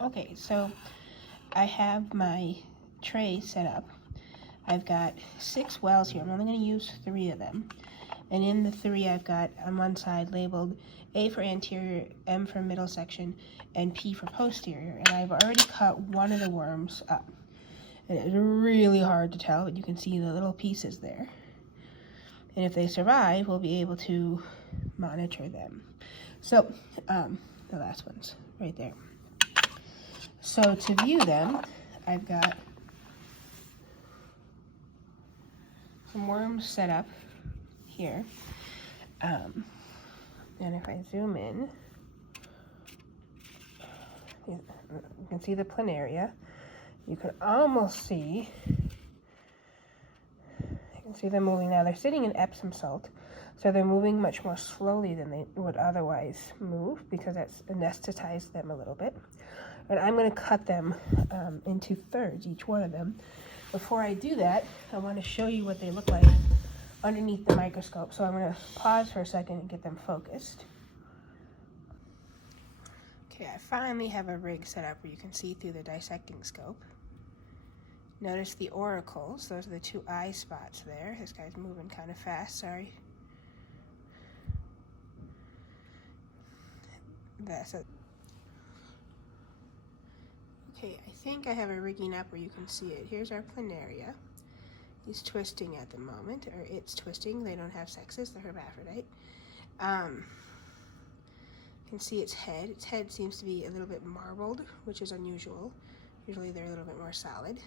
Okay, so I have my tray set up. I've got 6 wells here. I'm only going to use 3 of them. And in the 3, I've got on one side labeled A for anterior, M for middle section, and P for posterior. And I've already cut one of the worms up. And it's really hard to tell, but you can see the little pieces there. And if they survive, we'll be able to monitor them. So, the last one's right there. So to view them, I've got some worms set up here. And if I zoom in, you can see the planaria. You can almost see, them moving now. They're sitting in Epsom salt, so they're moving much more slowly than they would otherwise move because that's anesthetized them a little bit. And I'm going to cut them into thirds, each one of them. Before I do that, I want to show you what they look like underneath the microscope. So I'm going to pause for a second and get them focused. Okay, I finally have a rig set up where you can see through the dissecting scope. Notice the auricles. Those are the 2 eye spots there. This guy's moving kind of fast, sorry. That's it. Okay, I think I have a rigging up where you can see it. Here's our planaria. He's twisting at the moment, or it's twisting. They don't have sexes, they're hermaphrodite. You can see its head. Its head seems to be a little bit marbled, which is unusual. Usually they're a little bit more solid.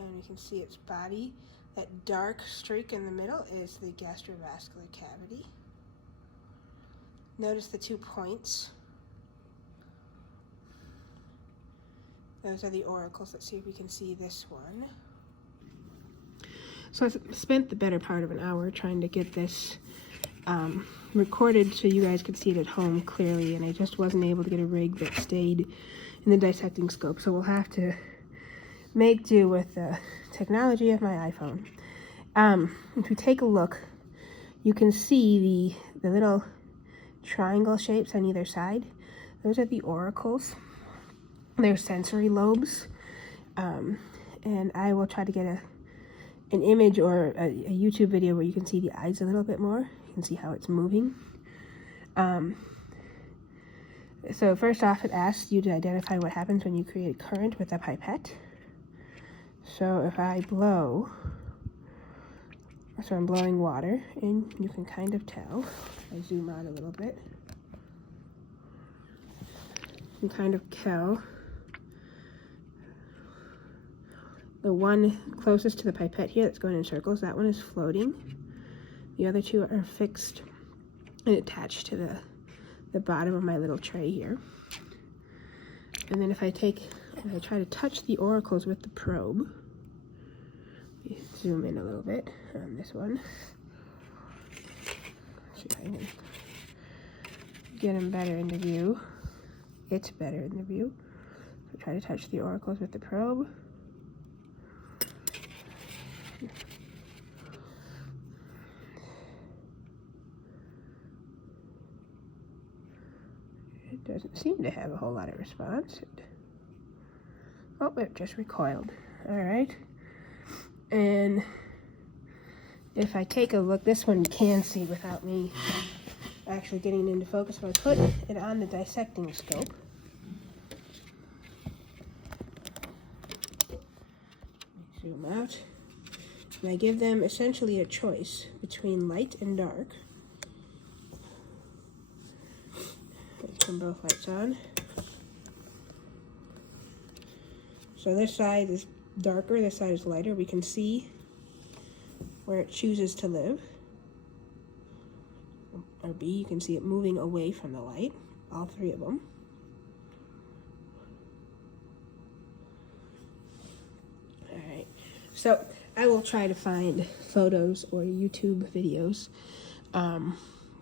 And we can see its body. That dark streak in the middle is the gastrovascular cavity. Notice the 2 points. Those are the auricles. Let's see if we can see this one. So I spent the better part of an hour trying to get this recorded so you guys could see it at home clearly, and I just wasn't able to get a rig that stayed in the dissecting scope, so we'll have to make do with the technology of my iPhone. If you take a look, you can see the little triangle shapes on either side. Those are the auricles. They're sensory lobes. And I will try to get an image or a YouTube video where you can see the eyes a little bit more. You can see how it's moving. So first off, it asks you to identify what happens when you create a current with a pipette. So if I blow, so I'm blowing water, and you can kind of tell. I zoom out a little bit. You can kind of tell the one closest to the pipette here that's going in circles, that one is floating. The other 2 are fixed and attached to the bottom of my little tray here. And then if I try to touch the auricles with the probe, zoom in a little bit on this one. See if I can get them better into view. It's better in the view. So try to touch the auricles with the probe. It doesn't seem to have a whole lot of response. Oh, it just recoiled. All right. And if I take a look, this one you can see without me actually getting into focus. If I put it on the dissecting scope, zoom out, and I give them essentially a choice between light and dark. Let's turn both lights on. So this side is darker, this side is lighter. We can see where it chooses to live. Or B, you can see it moving away from the light, all 3 of them. All right, so I will try to find photos or YouTube videos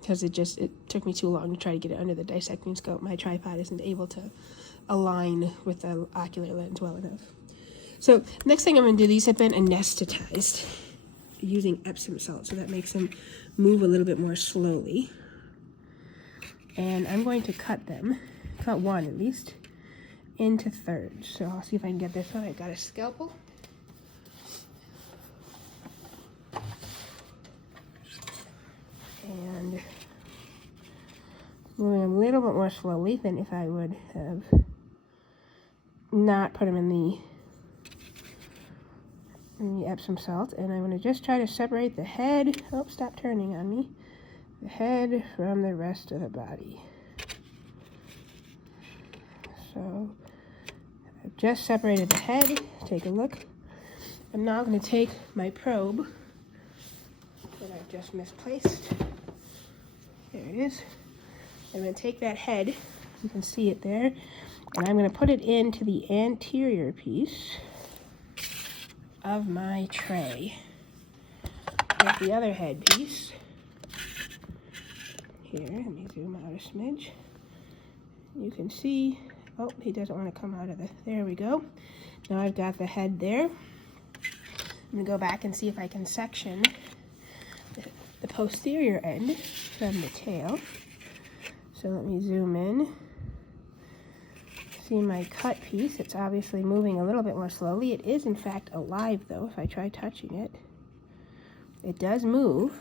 because it took me too long to try to get it under the dissecting scope. My tripod isn't able to align with the ocular lens well enough. So next thing I'm going to do, these have been anesthetized using Epsom salt, so that makes them move a little bit more slowly. and I'm going to cut one at least, into thirds. So I'll see if I can get this one. I've got a scalpel. And moving a little bit more slowly than if I would have not put them in the Epsom salt. And I'm going to just try to separate the head. Oh, stop turning on me. The head from the rest of the body. So I've just separated the head. Take a look. I'm now going to take my probe that I've just misplaced. There it is. I'm going to take that head, you can see it there, and I'm going to put it into the anterior piece of my tray with the other head piece. Here, let me zoom out a smidge. You can see, oh, he doesn't want to come out of there we go. Now I've got the head there. I'm going to go back and see if I can section the posterior end from the tail. So let me zoom in. See my cut piece, it's obviously moving a little bit more slowly. It is in fact alive though, if I try touching it. It does move.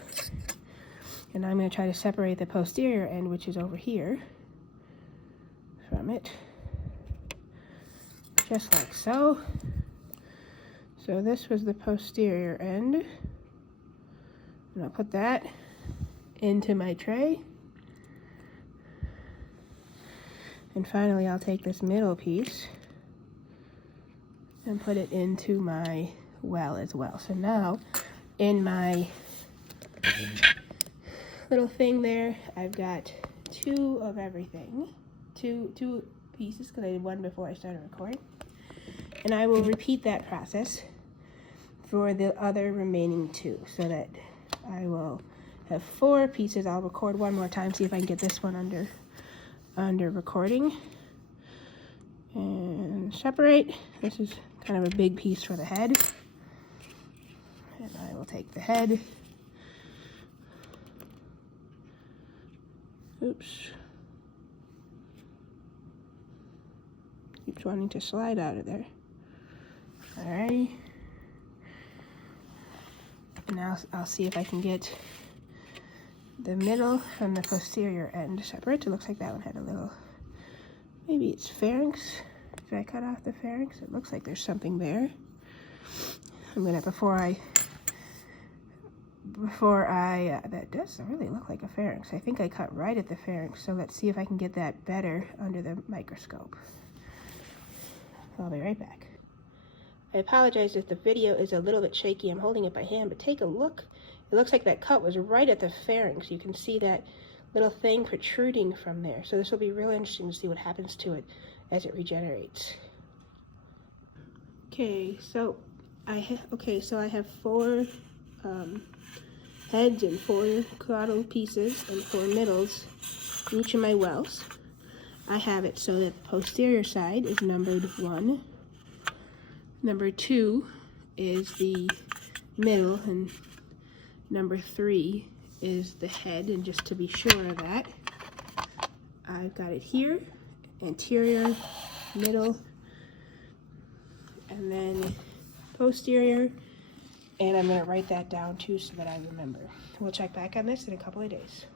And I'm going to try to separate the posterior end, which is over here, from it. Just like so. So this was the posterior end. And I'll put that into my tray. And finally, I'll take this middle piece and put it into my well as well. So now, in my little thing there, I've got two of everything. Two pieces, because I did one before I started recording. And I will repeat that process for the other remaining two, so that I will have 4 pieces. I'll record one more time, see if I can get this one under recording. And separate. This is kind of a big piece for the head. And I will take the head. Oops. Keeps wanting to slide out of there. Alrighty. Now I'll see if I can get the middle from the posterior end separate. It looks like that one had a little, maybe it's pharynx. Did I cut off the pharynx? It looks like there's something there. I'm gonna, before I, that does really look like a pharynx. I think I cut right at the pharynx, so let's see if I can get that better under the microscope. I'll be right back. I apologize if the video is a little bit shaky. I'm holding it by hand, but take a look. It looks like that cut was right at the pharynx. You can see that little thing protruding from there. So this will be real interesting to see what happens to it as it regenerates. Okay, so I have 4 heads and 4 caudal pieces and 4 middles in each of my wells. I have it so that the posterior side is numbered 1. Number 2 is the middle, and number 3 is the head. And just to be sure of that, I've got it here, anterior, middle, and then posterior. And I'm going to write that down too so that I remember. We'll check back on this in a couple of days.